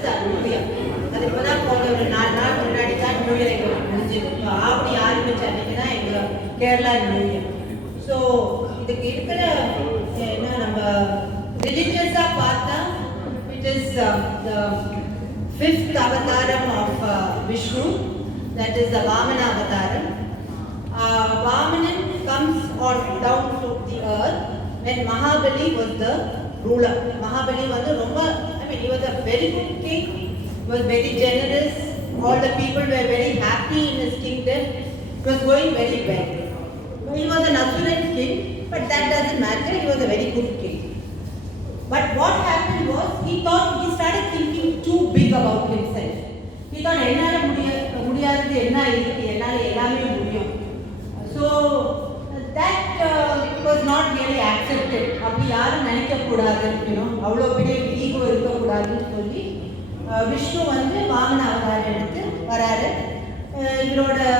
is the New Year. அது இப்போதான் போன ஒரு 4 நாள் முன்னாடி தான் நியூ இயர் எங்களுக்கு முடிஞ்சது. ஆவணி ஆரம்பிச்ச அன்னைக்கு தான் எங்கள் கேரளா நியூ இயர். ஸோ இதுக்கு இருக்கிற என்ன நம்ம ரிலிஜியஸாக பார்த்தா it is the fifth avataram of Vishnu, that is the Vamana avataram. Vamanan comes down to the earth when Mahabali was the ruler. Mahabali was he was a very good king, was very generous, all the people were very happy in his kingdom, it was going very well. He was an Asuran king, but that doesn't matter, he was a very good king. But what happened was, he started thinking too big about himself. He thought, ennaala mudiyadhu enna irukku, ennaala ellame mudiyum. So that was not really accepted. Apdi yarum nenikka koodadhu, avlo pediya ego irukka koodadhu solli Vishnu Vamana avataram eduthu vararu. Ivaroda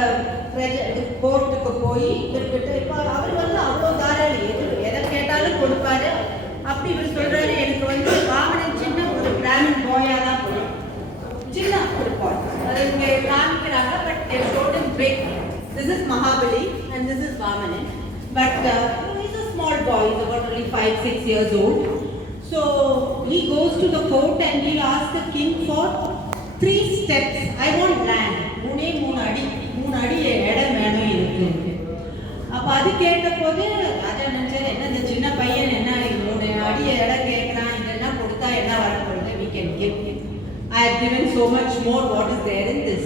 கோர்ட்டுக்கு போய் இவர்கிட்ட இப்போ அவர் அவ்வளோ தாராளி, எதை கேட்டாலும் கொடுப்பாரு. அப்படி இவர் சொல்றாரு, எனக்கு வாமனன் சின்ன ஒரு பிராமின் போயா தான் போடும், சின்ன கொடுப்பார். அது இங்கே காமிக்கிறாங்க. But they showed him big. This is Mahabali and this is Vamanan. But he's a small boy, he's about only 5-6 years old. So he goes to the court and he asks the king for 3 steps. I want land. 3 அடி இடம் வேணும் எனக்கு. அப்போ அது கேட்ட போது ராஜா நினைச்சாரு, என்ன இந்த சின்ன பையன் என்ன 3 அடி இடம் கேட்குறான், இதெல்லாம் கொடுத்தா என்ன வரப்போகுது, we can give. I have given so much more, what is there in this?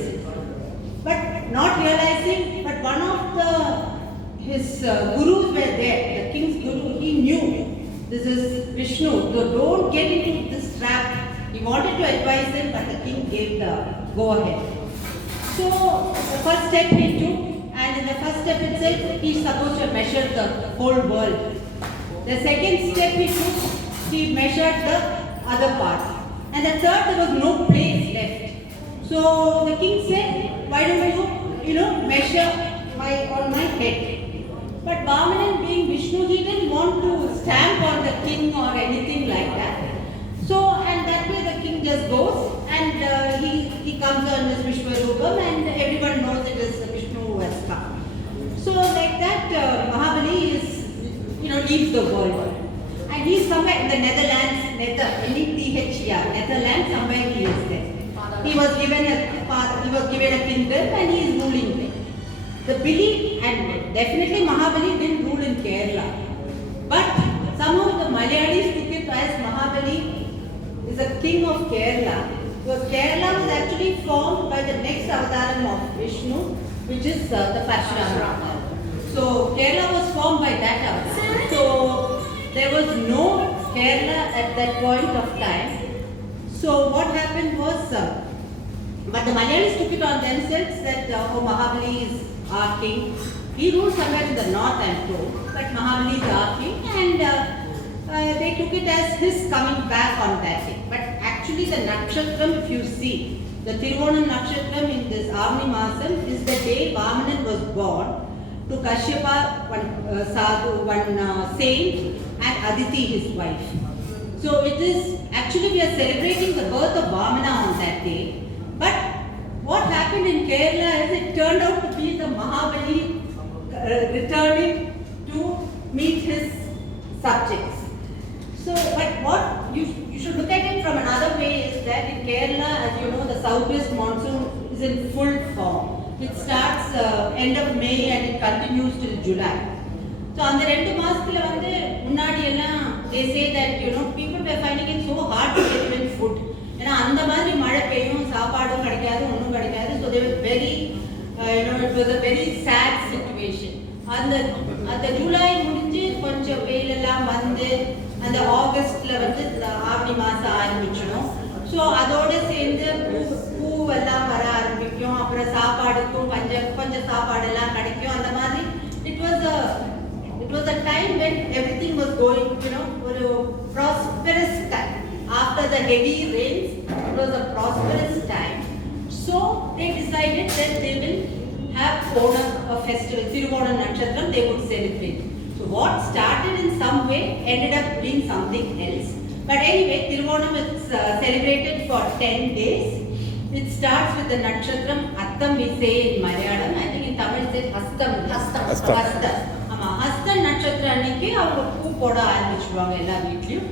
But not realizing, but one of his gurus were there, the king's guru, he knew this is Vishnu, so don't get into this trap. He wanted to advise him, but the king gave the go ahead. So the first step he took, and in the first step itself he is supposed to measure the whole world. The second step he took, he measured the other parts, and the third, there was no place left. So the king said, why don't you measure on my head? But Vamanan, being Vishnu, he didn't want to stamp on the king or anything like that. So, and that way the king just goes, and he comes on his Vishwarupam, and everyone knows it is Vishnu who has come. So like that, Mahabali leaves the world, and he is somewhere in the Netherlands, Netherlands, somewhere he is there. He was given a kingdom, and he is ruling there. The belief, and definitely Mahabali didn't rule in Kerala, but somehow the Malayalis took it as Mahabali is a king of Kerala, because Kerala was actually formed by the next avataram of Vishnu, which is the Parshurama. So Kerala was formed by that avatar. So there was no Kerala at that point of time. So what happened was, but the Malayalis took it on themselves that Mahabali is our king. He ruled somewhere in the north, I am told, but Mahabali is our king, and they took it as his coming back on that day. But actually the Nakshatram, if you see, the Thiruvonam Nakshatram in this Avni Masam is the day Vamanan was born to Kashyapa, one sadhu, one saint, and Aditi, his wife. So it is, actually we are celebrating the birth of Vamana on that day. But what happened in Kerala is it turned out to be the Mahabali returning to meet his subjects. So, but what you should look at it from another way is that in Kerala, as you know, the southwest monsoon is in full form. It starts end of May and it continues till July. So, on the 2 மாசத்துல முன்னாடி எல்லாம் they say that people were finding it so hard to get even food. ஏன்னா அந்த மாதிரி மழை பெய்யும், சாப்பாடும் கிடைக்காது, ஒன்றும் கிடைக்காது. So they were very it was a very sad situation. அந்த ஜூலை முடிஞ்சு கொஞ்சம் வெயிலெல்லாம் அந்த ஆகஸ்ட்ல ஆவணி மாசம் ஆரம்பிச்சிடும். ஸோ அதோட சேர்ந்து பூவெல்லாம் வர ஆரம்பிக்கும். அப்புறம் சாப்பாடுக்கும் கொஞ்சம் சாப்பாடெல்லாம் கிடைக்கும். அந்த மாதிரி it was a time when everything was going, ஒரு prosperous time. After the heavy rains, it was a prosperous time. So they decided that they will have Onam, a festival, Thiruvonam Nakshatram, they would celebrate. So what started in some way ended up being something else. But anyway, Thiruvonam is celebrated for 10 days. It starts with the Nakshatram, Attam we say in Malayalam. I think in Tamil it says Hastam. Hastam. Hastam Nakshatra அன்னைக்கு அவங்க பூ போட ஆரம்பிச்சுடுவாங்க எல்லா வீட்லையும்.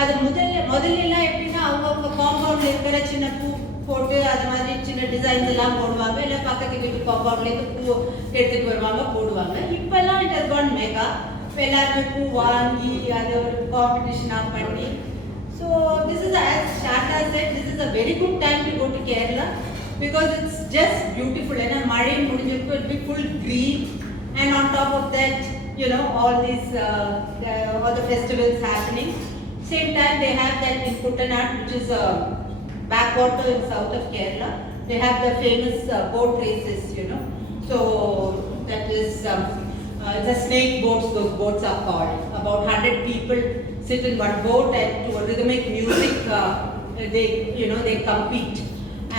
அது முதல்லாம் எப்படின்னா அவங்க காம்பவுண்ட்ல இருக்கிற சின்ன பூ போட்டு அது மாதிரி சின்ன டிசைன்ஸ் எல்லாம் போடுவாங்க. இல்லை பக்கத்து வீட்டு காம்பவுண்ட்லேருந்து பூ எடுத்துட்டு வருவாங்க போடுவாங்க. இப்பெல்லாம் இட் ஹஸ் கான் மெகா. எல்லாருமே பூ வாங்கி அதை ஒரு காம்படிஷனாக பண்ணி. So this is, as Shata said, this is a very good time to go to Kerala because it's just beautiful. And Mari Mudinjirku will be full green, and on top of that, you know, all these all the festivals happening. Same time they have that in Kuttanad, which is backwater in south of Kerala. They have the famous boat races, you know. So that is it's a snake boats. Those boats are called. About 100 people sit in one boat and to a rhythmic music they compete.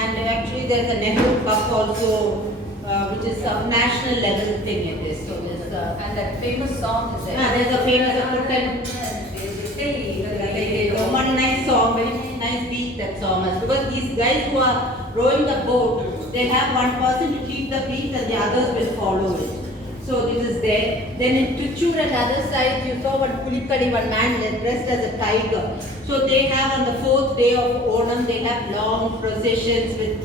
And actually there's a Nehru Cup also, which is a national level thing it is. So there's and that famous song is there. There's a famous one nice song, very nice beat that song has, because these guys who are rowing the boat, they have one person to keep the beat and the others will follow it. So this is there. Then in Trichy at the other side, you saw one Pulikkadi, one man dressed as a tiger. So they have on the 4th day of Onam, they have long processions with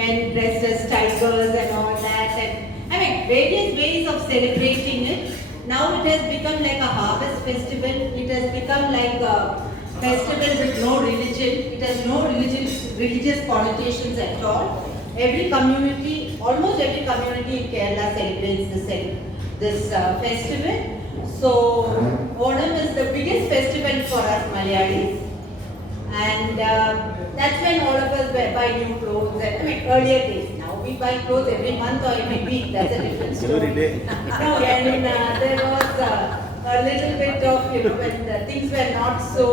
men dressed as tigers and all that. And I mean, various ways of celebrating it. Now it has become like a harvest festival. It has become like a festival with no religion. It has no religious connotations at all. Every community, almost every community in Kerala celebrates this festival. So Onam is the biggest festival for us Malayalis, and that's when all of us buy new clothes. And, I mean, earlier days. Now we buy clothes every month or every week. That's a different story. No, I mean there was a little bit of, you know, when things were not so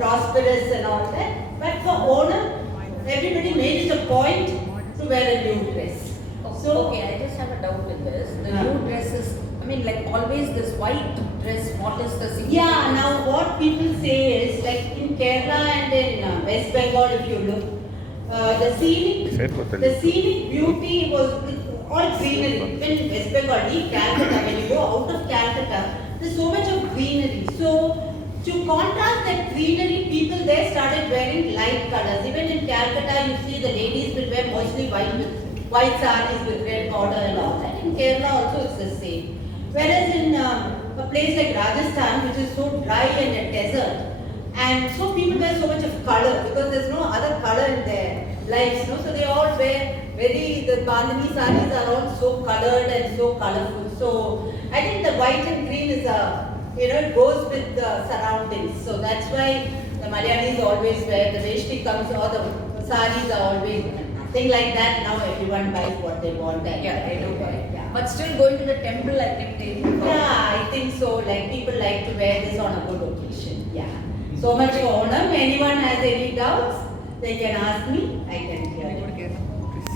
prosperous and all that. But for Onam, everybody made it a point to wear a new dress. So okay, I just have a doubt with this. The new dress is, I mean, like always this white dress. What is the significance? Yeah, now what people say is, like in Kerala and in West Bengal, if you look, the scenic beauty was all greenery. Even in West Bengal, in Calcutta, when you go out of Calcutta, there's so much of greenery. So to contrast that greenery, people there started wearing light colors. Even in Calcutta, you see the ladies will wear mostly white sarees with red border and all that. In Kerala also it's the same. Whereas in a place like Rajasthan, which is so dry and a desert, and so people wear so much of color because there's no other color in their lives, no? So they all wear the Bandhani sarees are all so colored and so colorful. So I think the white and green is it goes with the surroundings. So that's why the Malayalis always wear the veshti comes, or the sarees are always nothing like that. Now everyone buys what they want. And yeah, they do buy. Yeah. But still going to the temple, I think they do. Yeah, I think so. Like people like to wear this on a good occasion. Yeah. So much for Onam. Anyone has any doubts, they can ask me. I can clear it.